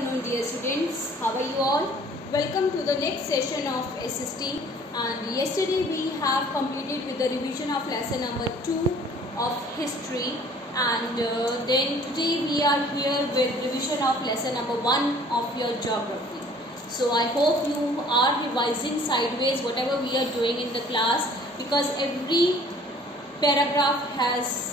afternoon, dear students. How are you all? Welcome to the next session of SST. And yesterday we have completed with the revision of lesson number 2 of history. And then today we are here with revision of lesson number 1 of your geography. So I hope you are revising sideways whatever we are doing in the class, because every paragraph has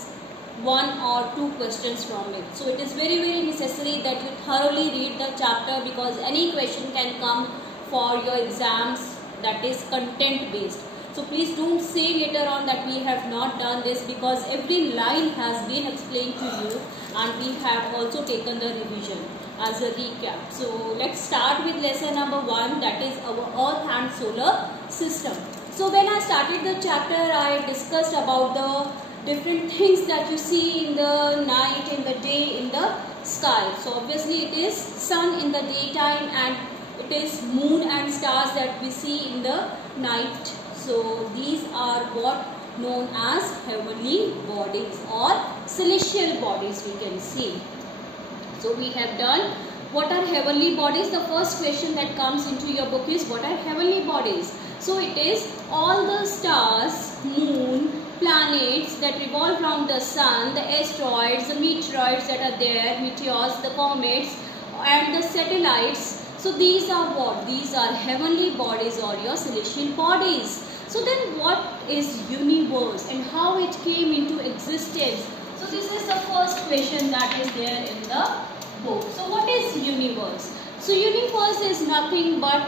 one or two questions from it. So it is very necessary that you thoroughly read the chapter, because any question can come for your exams that is content based. So please don't say later on that we have not done this, because every line has been explained to you and we have also taken the revision as a recap. So let's start with lesson number 1, that is our Earth and solar system. So when I started the chapter, I discussed about the different things that you see in the night, in the day, in the sky. So obviously it is sun in the daytime and it is moon and stars that we see in the night. So these are what known as heavenly bodies or celestial bodies, we can see. So we have done what are heavenly bodies. The first question that comes into your book is what are heavenly bodies. So it is all the stars, moon, planets that revolve around the sun, the asteroids, the meteoroids that are there, meteors, the comets and the satellites. So these are what? These are heavenly bodies or your celestial bodies. So then what is universe and how it came into existence? So this is the first question that is there in the book. So what is universe? So universe is nothing but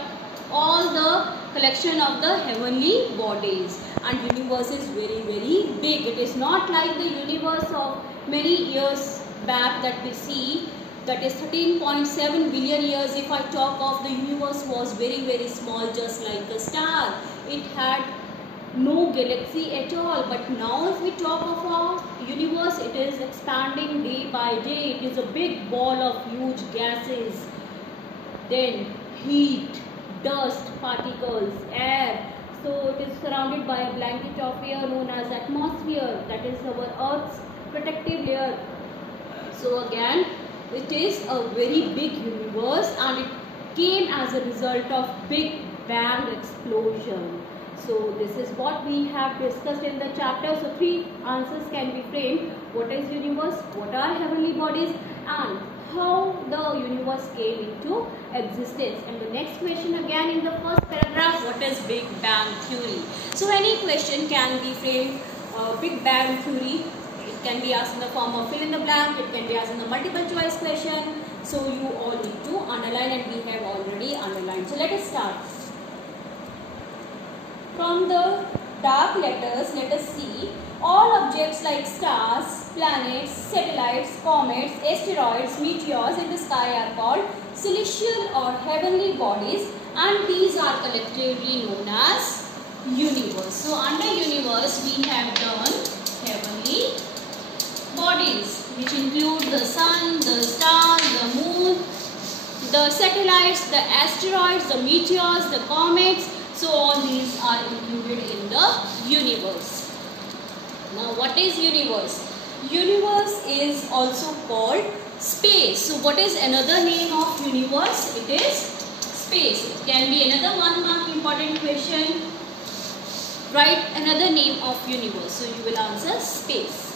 all the collection of the heavenly bodies, and universe is very big. It is not like the universe of many years back that we see, that is 13.7 billion years. If I talk of, the universe was very small, just like a star. It had no galaxy at all. But now if we talk of our universe, it is expanding day by day. It is a big ball of huge gases, then heat, dust, particles, air. So it is surrounded by a blanket of air known as atmosphere, that is our Earth's protective layer. So again, it is a very big universe and it came as a result of Big Bang explosion. So this is what we have discussed in the chapter. So 3 answers can be framed. What is universe? What are heavenly bodies? And how the universe came into existence. And the next question again in the first paragraph, what is Big Bang theory? So any question can be framed Big Bang theory. It can be asked in the form of fill in the blank. It can be asked in the multiple choice question. So you all need to underline, and we have already underlined. So let us start. From the dark letters, let us see. All objects like stars, planets, satellites, comets, asteroids, meteors in the sky are called celestial or heavenly bodies, and these are collectively known as universe. So under universe we have done heavenly bodies, which include the sun, the stars, the moon, the satellites, the asteroids, the meteors, the comets. So all these are included in the universe. Now what is universe? Universe is also called space. So what is another name of universe? It is space. It can be another 1 mark important question. Write another name of universe. So you will answer space.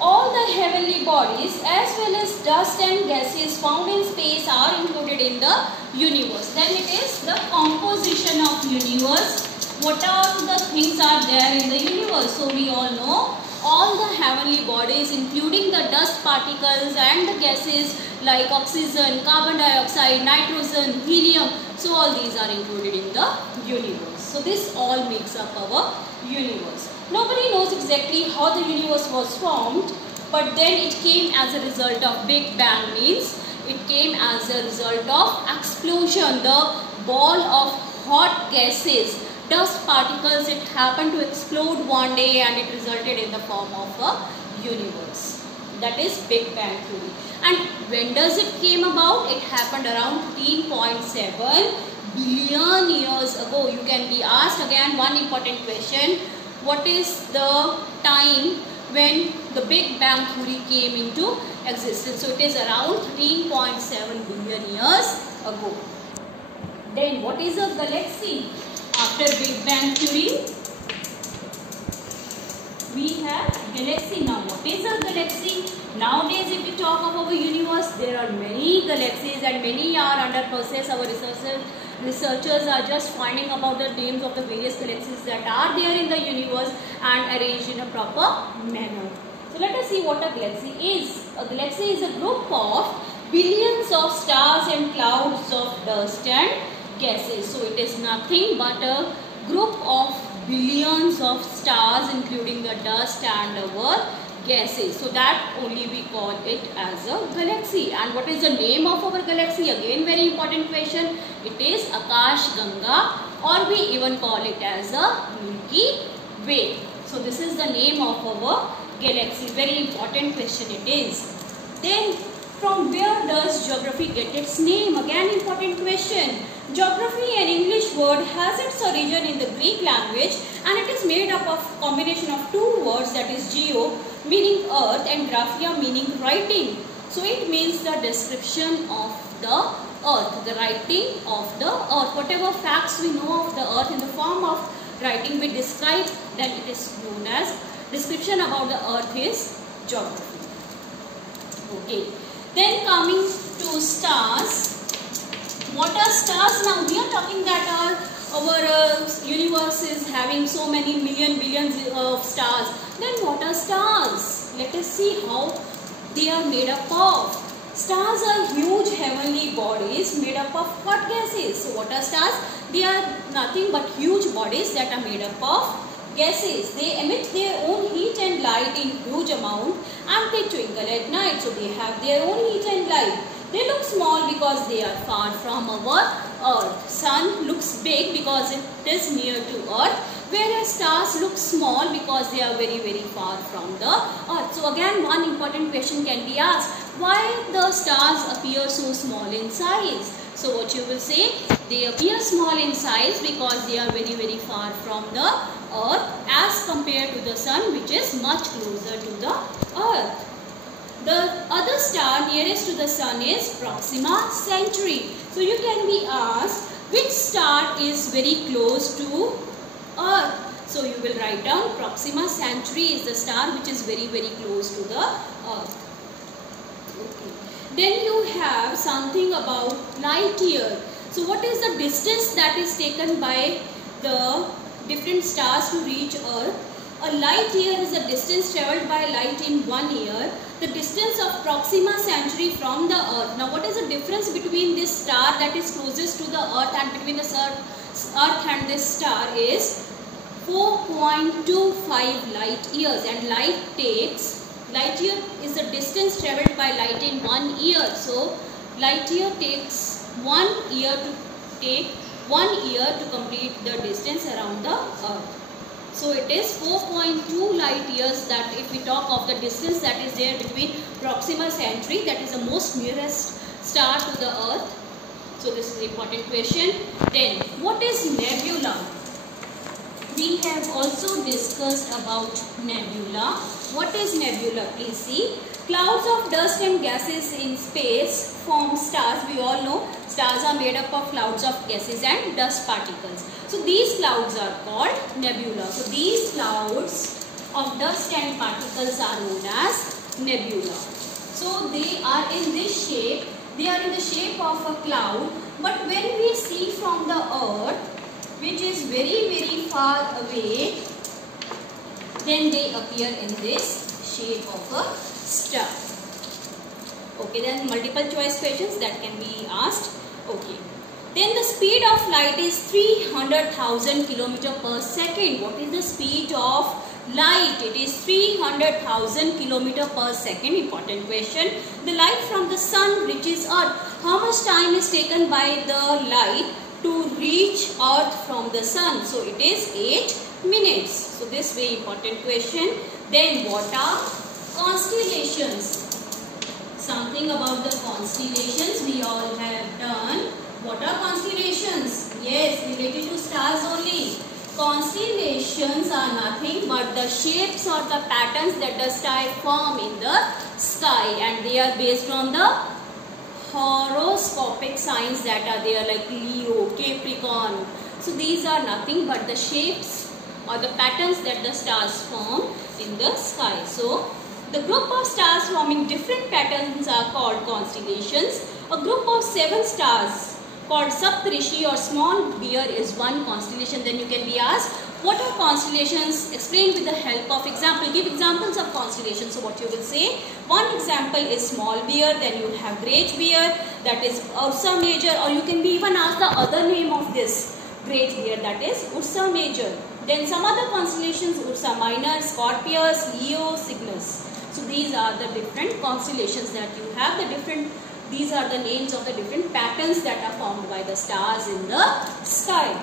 All the heavenly bodies as well as dust and gases found in space are included in the universe. Then it is the composition of universe. What all the things are there in the universe? So we all know all the heavenly bodies, including the dust particles and the gases like oxygen, carbon dioxide, nitrogen, helium. So all these are included in the universe. So this all makes up our universe. Nobody knows exactly how the universe was formed, but then it came as a result of Big Bang, means it came as a result of explosion. The ball of hot gases, dust particles, it happened to explode one day and it resulted in the form of a universe. That is Big Bang theory. And when does it came about? It happened around 13.7 billion years ago. You can be asked again one important question. What is the time when the Big Bang theory came into existence? So it is around 13.7 billion years ago. Then what is a galaxy? After Big Bang Theory, we have galaxy. Now what is a galaxy? Nowadays if we talk of our universe, there are many galaxies and many are under process. Our researchers are just finding about the names of the various galaxies that are there in the universe and arranged in a proper manner. So let us see what a galaxy is. A galaxy is a group of billions of stars and clouds of dust and gases. So it is nothing but a group of billions of stars including the dust and our gases. So that only we call it as a galaxy. And what is the name of our galaxy? Again very important question. It is Akash Ganga, or we even call it as a Milky Way. So this is the name of our galaxy. Very important question it is. Then from where does geography get its name? Again important question. Geography, an English word, has its origin in the Greek language and it is made up of combination of two words, that is geo meaning earth and graphia meaning writing. So it means the description of the earth, the writing of the earth. Whatever facts we know of the earth in the form of writing we describe, then it is known as description about the earth is geography. Okay. Then coming to stars. What are stars? Now we are talking that our universe is having so many billions of stars. Then what are stars? Let us see how they are made up of. Stars are huge heavenly bodies made up of what gases? So what are stars? They are nothing but huge bodies that are made up of gases. They emit their own heat and light in huge amount and they twinkle at night. So they have their own heat and light. They look small because they are far from our earth. Sun looks big because it is near to earth, whereas stars look small because they are very far from the earth. So again one important question can be asked. Why the stars appear so small in size? So what you will say? They appear small in size because they are very far from the earth as compared to the sun, which is much closer to the earth. The other star nearest to the sun is Proxima Centauri. So you can be asked which star is very close to earth. So you will write down Proxima Centauri is the star which is very close to the earth. Okay. Then you have something about light year. So what is the distance that is taken by the different stars to reach earth? A light year is the distance travelled by light in 1 year. The distance of Proxima Centauri from the earth. Now what is the difference between this star that is closest to the earth and between the earth and this star is 4.25 light years, and light year is the distance travelled by light in 1 year. So light year takes 1 year to complete the distance around the earth. So it is 4.2 light years that if we talk of the distance that is there between Proxima Centauri, that is the most nearest star to the earth. So this is an important question. Then what is nebula? We have also discussed about nebula. What is nebula? Please see. Clouds of dust and gases in space form stars. We all know stars are made up of clouds of gases and dust particles. So these clouds are called nebula. So these clouds of dust and particles are known as nebula. So they are in this shape. They are in the shape of a cloud. But when we see from the earth, which is very far away, then they appear in this shape of a star. Okay, then multiple choice questions that can be asked. Okay. Then the speed of light is 300,000 km per second. What is the speed of light? It is 300,000 km per second. Important question. The light from the sun reaches earth. How much time is taken by the light to reach earth from the sun? So it is 8 minutes. So this very important question. Then what are constellations? Something about the constellations we all have done. What are constellations? Yes, related to stars only. Constellations are nothing but the shapes or the patterns that the star form in the sky, and they are based on the horoscope. horoscopic signs that are there, like Leo, Capricorn. So these are nothing but the shapes or the patterns that the stars form in the sky. So the group of stars forming different patterns are called constellations. A group of 7 stars called Saptarishi or small bear is one constellation. Then you can be asked, what are constellations? Explain with the help of example. Give examples of constellations. So what you will say? One example is small bear, then you have great bear, that is Ursa Major, or you can be even asked the other name of this great bear, that is Ursa Major. Then some other constellations, Ursa Minor, Scorpius, Leo, Cygnus. So these are the different constellations that you have. These are the names of the different patterns that are formed by the stars in the sky.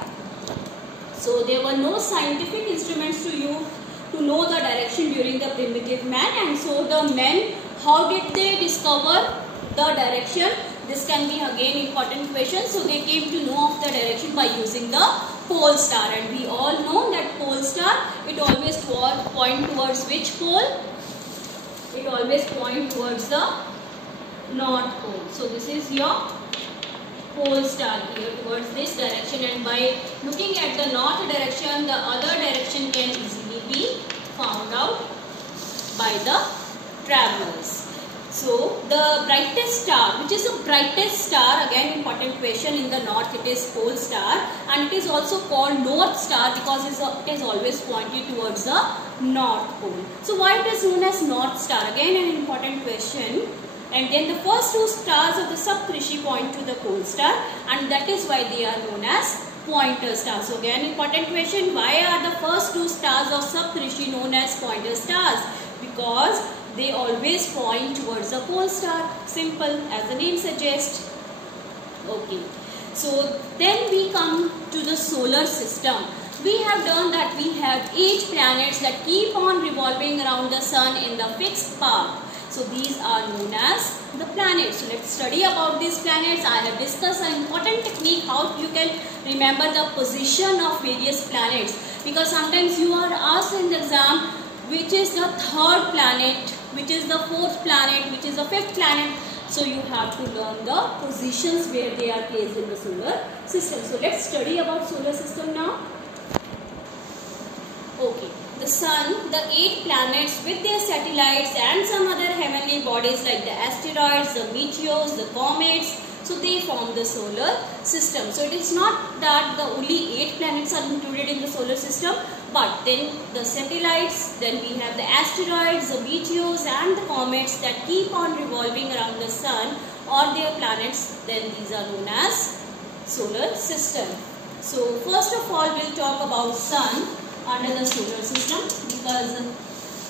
So there were no scientific instruments to know the direction during the primitive man, and so the men, how did they discover the direction? This can be again important question. So they came to know of the direction by using the pole star, and we all know that pole star, it always point towards which pole? It always point towards the North Pole. So this is your pole star here towards this direction, and by looking at the north direction, the other direction can easily be found out by the travelers. So the brightest star, which is the brightest star, again important question, in the north it is pole star, and it is also called North Star because it is always pointed towards the North Pole. So why it is known as North Star? Again an important question. And then the first 2 stars of the Saptarishi point to the pole star, and that is why they are known as pointer stars. So again important question, why are the first 2 stars of Saptarishi known as pointer stars? Because they always point towards the pole star. Simple, as the name suggests. Okay. So then we come to the solar system. We have done that we have 8 planets that keep on revolving around the sun in the fixed path. So these are known as the planets. So let's study about these planets. I have discussed an important technique how you can remember the position of various planets, because sometimes you are asked in the exam which is the 3rd planet, which is the 4th planet, which is the 5th planet. So you have to learn the positions where they are placed in the solar system. So let's study about solar system now. Okay. The sun, the 8 planets with their satellites and some other heavenly bodies like the asteroids, the meteors, the comets, so they form the solar system. So it is not that the only 8 planets are included in the solar system, but then the satellites, then we have the asteroids, the meteors and the comets that keep on revolving around the sun or their planets, then these are known as solar system. So first of all we'll talk about sun under the solar system, because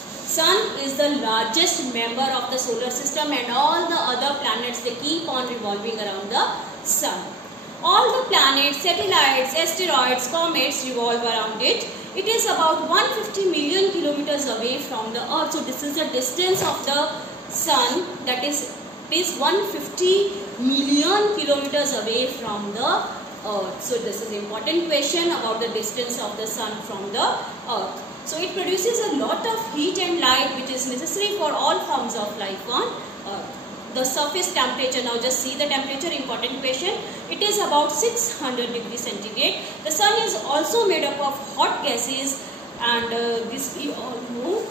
sun is the largest member of the solar system and all the other planets, they keep on revolving around the sun. All the planets, satellites, asteroids, comets revolve around it. It is about 150 million kilometers away from the earth. So this is the distance of the sun, that is 150 million kilometers away from the earth. So this is an important question about the distance of the sun from the earth. So it produces a lot of heat and light which is necessary for all forms of life on earth. The surface temperature, now just see the temperature, important question. It is about 600 degrees centigrade. The sun is also made up of hot gases, and this we all know.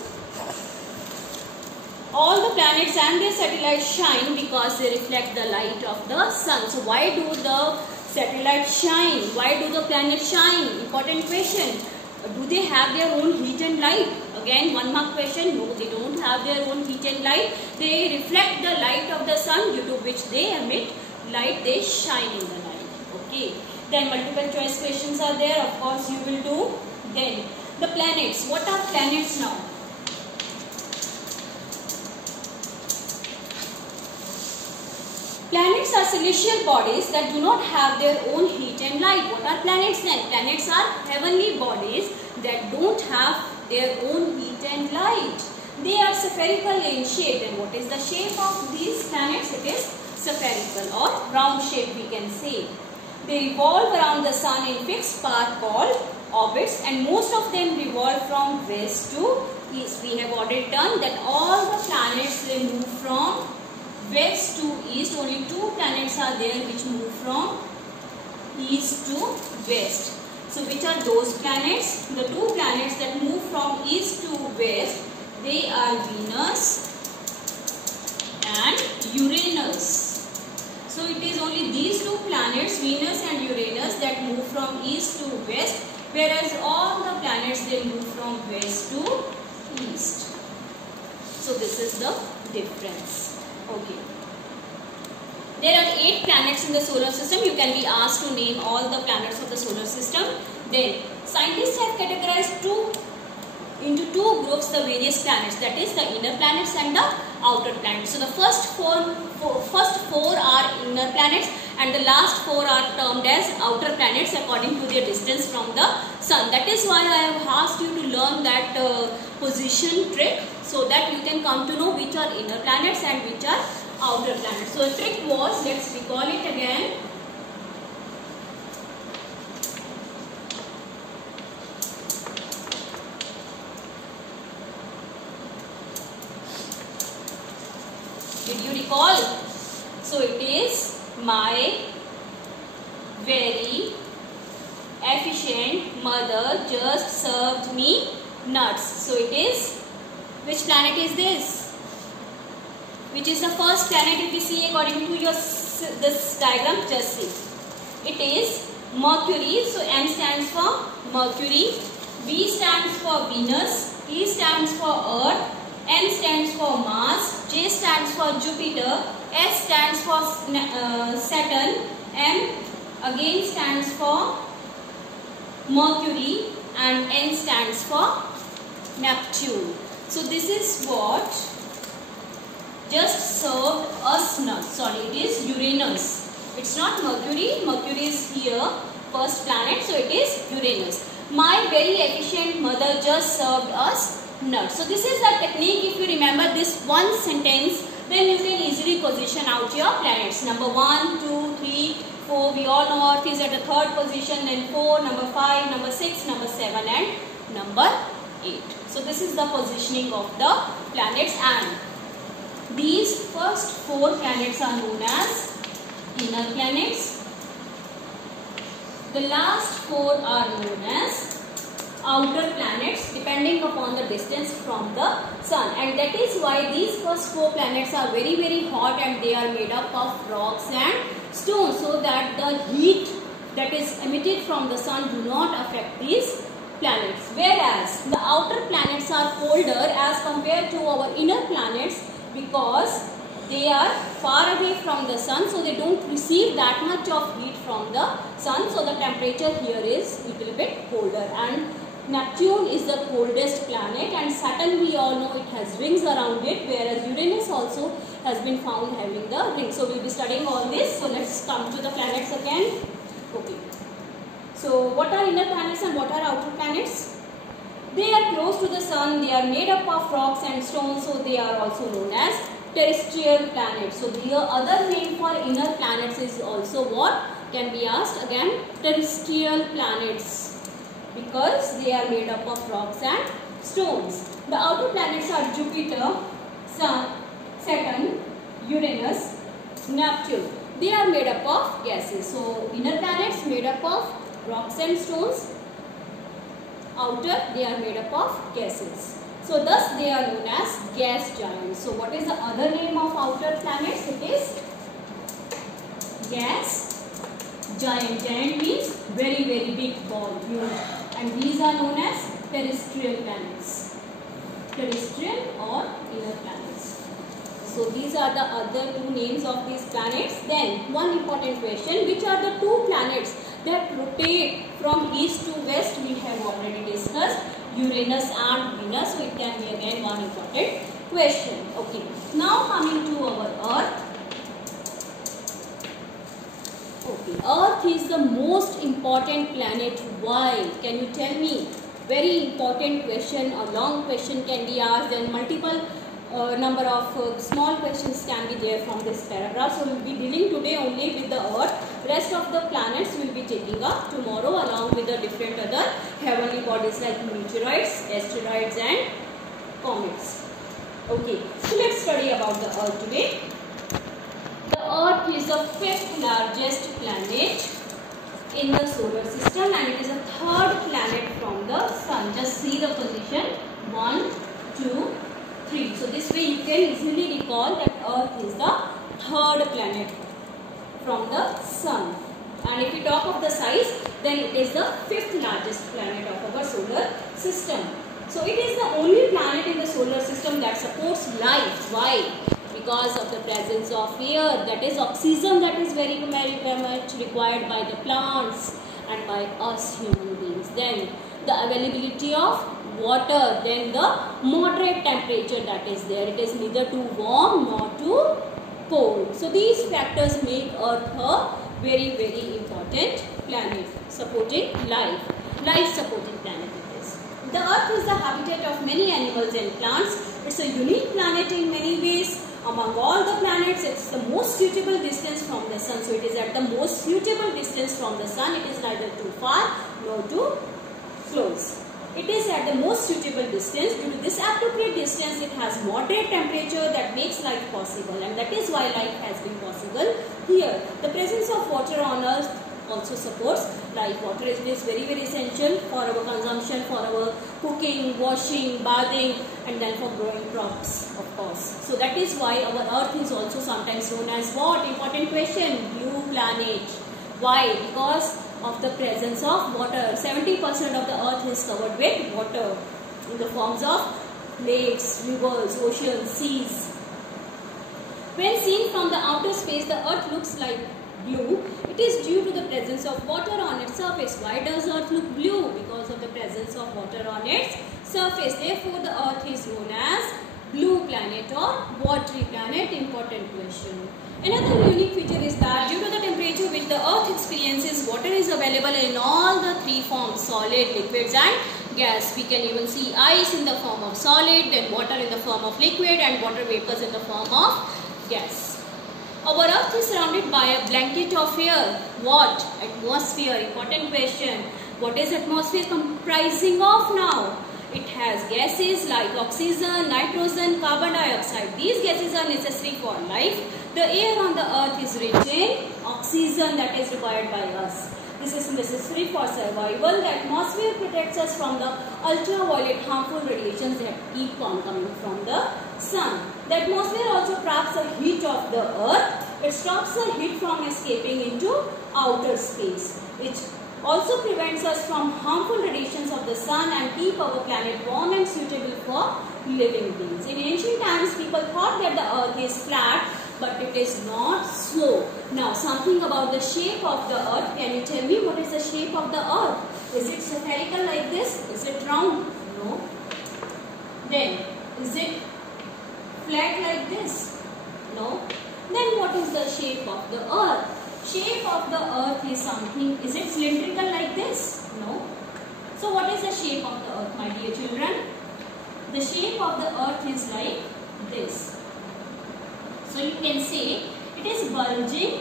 All the planets and their satellites shine because they reflect the light of the sun. So why do the satellites shine? Why do the planets shine? Important question. Do they have their own heat and light? Again, one mark question. No, they don't have their own heat and light. They reflect the light of the sun, due to which they emit light. They shine in the light. Okay. Then multiple choice questions are there. Of course, you will do. Then the planets. What are planets now? Planets are celestial bodies that do not have their own heat and light. What are planets then? Planets are heavenly bodies that don't have their own heat and light. They are spherical in shape. And what is the shape of these planets? It is spherical or round shape, we can say. They revolve around the sun in fixed path called orbits, and most of them revolve from west to east. We have already done that all the planets, they move from west to east. Only 2 planets are there which move from east to west. So which are those planets? The two planets that move from east to west, they are Venus and Uranus. So it is only these two planets, Venus and Uranus, that move from east to west, whereas all the planets, they move from west to east. So this is the difference. Okay. There are 8 planets in the solar system. You can be asked to name all the planets of the solar system. Then scientists have categorized into two groups the various planets, that is the inner planets and the outer planets. So the first four are inner planets and the last 4 are termed as outer planets according to their distance from the sun. That is why I have asked you to learn that position trick, so that you can come to know which are inner planets and which are outer planets. So the trick was, let's recall it again. Did you recall? So it is my very efficient mother just served me nuts. So it is, which planet is this? Which is the first planet if you see according to your this diagram? Just see. It is Mercury. So M stands for Mercury, V stands for Venus, E stands for Earth, N stands for Mars, J stands for Jupiter, S stands for Saturn, M again stands for Mercury, and N stands for Neptune. So this is what just served us nuts. Sorry, it is Uranus. It's not Mercury. Mercury is here, first planet. So it is Uranus. My very efficient mother just served us nuts. So this is the technique. If you remember this one sentence, then you can easily position out your planets. Number 1, 2, 3, 4. We all know Earth is at the 3rd position. Then 4, number 5, number 6, number 7, and number 8. So this is the positioning of the planets, and these first 4 planets are known as inner planets. The last 4 are known as outer planets depending upon the distance from the sun, and that is why these first 4 planets are very, very hot and they are made up of rocks and stones, so that the heat that is emitted from the sun do not affect these planets. Whereas the outer planets are colder as compared to our inner planets, because they are far away from the sun, so they don't receive that much of heat from the sun, so the temperature here is little bit colder. And Neptune is the coldest planet, and Saturn, we all know, it has rings around it, whereas Uranus also has been found having the rings. So we will be studying all this. So let's come to the planets again. Okay. So what are inner planets and what are outer planets? They are close to the sun, they are made up of rocks and stones, so they are also known as terrestrial planets. So the other name for inner planets is also what? Can be asked again, terrestrial planets, because they are made up of rocks and stones. The outer planets are Jupiter, Sun, Saturn, Uranus, Neptune. They are made up of gases. So inner planets made up of rocks and stones. Outer, they are made up of gases. So thus they are known as gas giants. So what is the other name of outer planets? It is gas giant. Giant means very, very big ball, huge. And these are known as terrestrial planets. Terrestrial or inner planets. So these are the other 2 names of these planets. Then one important question, which are the 2 planets that rotate from east to west? We have already discussed Uranus and Venus. So it can be again one important question. Okay. Now coming to our Earth. Okay. Earth is the most important planet. Why? Can you tell me? Very important question. A long question can be asked, and multiple number of small questions can be there from this paragraph. So we will be dealing today only with the Earth. Rest of the planets we will be taking up tomorrow along with the different other heavenly bodies like meteoroids, asteroids and comets. Okay, so let's study about the Earth today. The Earth is the 5th in the solar system, and it is a third planet from the sun. Just see the position 1, 2, 3. So this way you can easily recall that Earth is the third planet from the sun. And if we talk of the size, then it is the fifth largest planet of our solar system. So it is the only planet in the solar system that supports life. Why? Because of the presence of air, that is oxygen, that is very much required by the plants and by us human beings. Then the availability of water, then the moderate temperature that is there. It is neither too warm nor too cold. So these factors make Earth a very, very important planet supporting life. Life supporting planet it is. The Earth is the habitat of many animals and plants. It's a unique planet in many ways. Among all the planets, it's the most suitable distance from the sun. So it is at the most suitable distance from the sun. It is neither too far nor too close. It is at the most suitable distance. Due to this appropriate distance, it has moderate temperature that makes life possible, and that is why life has been possible here. The presence of water on Earth also supports life. Water is very, very essential for our consumption, for our cooking, washing, bathing, and then for growing crops, of course. So that is why our Earth is also sometimes known as what? Important question. Blue planet. Why? Because of the presence of water. 70% of the Earth is covered with water in the forms of lakes, rivers, oceans, seas. When seen from the outer space, the Earth looks like blue. It is due to the presence of water on its surface. Why does Earth look blue? Because of the presence of water on its surface. Therefore, the Earth is known as blue planet or watery planet. Important question. Another unique feature is that due to the temperature which the Earth experiences, water is available in all the three forms: solid, liquids and gas. We can even see ice in the form of solid, then water in the form of liquid, and water vapors in the form of gas. Our Earth is surrounded by a blanket of air. What? Atmosphere. Important question. What is atmosphere comprising of now? It has gases like oxygen, nitrogen, carbon dioxide. These gases are necessary for life. The air on the Earth is rich in oxygen that is required by us. This is necessary for survival. The atmosphere protects us from the ultraviolet harmful radiations that keep on coming from the sun. The atmosphere also traps the heat of the Earth. It stops the heat from escaping into outer space, which also prevents us from harmful radiations of the sun and keep our planet warm and suitable for living beings. In ancient times, people thought that the Earth is flat, but it is not so. Now, something about the shape of the Earth. Can you tell me what is the shape of the Earth? Is it spherical like this? Is it round? No. Then, is it flat like this? No. Then what is the shape of the Earth? Shape of the Earth is something, is it cylindrical like this? No. So what is the shape of the Earth, my dear children? The shape of the Earth is like this. So you can say it is bulging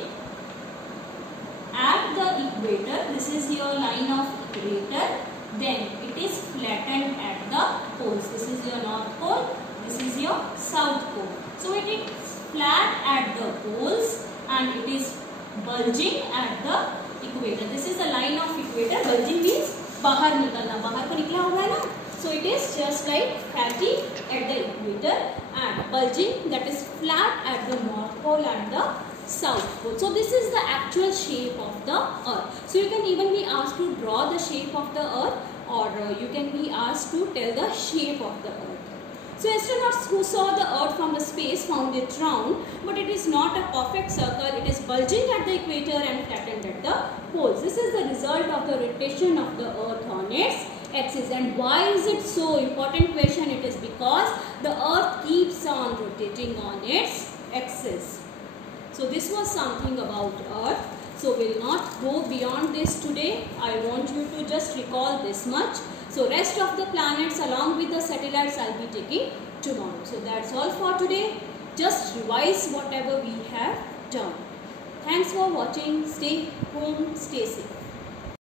at the equator. This is your line of equator. Then it is flattened at the poles. This is your north pole. This is your south pole. So it is flat at the poles and it is bulging at the equator. This is the line of equator. Bulging means bahar nikalna. Bahar ko nikla hua hai na. So it is just like fatty at the equator and bulging, that is flat at the north pole and the south pole. So this is the actual shape of the Earth. So you can even be asked to draw the shape of the Earth, or you can be asked to tell the shape of the Earth. So astronauts who saw the Earth from the space found it round, but it is not a perfect circle. It is bulging at the equator and flattened at the poles. This is the result of the rotation of the Earth on its axis. And why is it so? Important question. It is because the Earth keeps on rotating on its axis. So this was something about Earth. So we will not go beyond this today. I want you to just recall this much. So rest of the planets along with the satellites I will be taking tomorrow. So that's all for today. Just revise whatever we have done. Thanks for watching. Stay home, stay safe.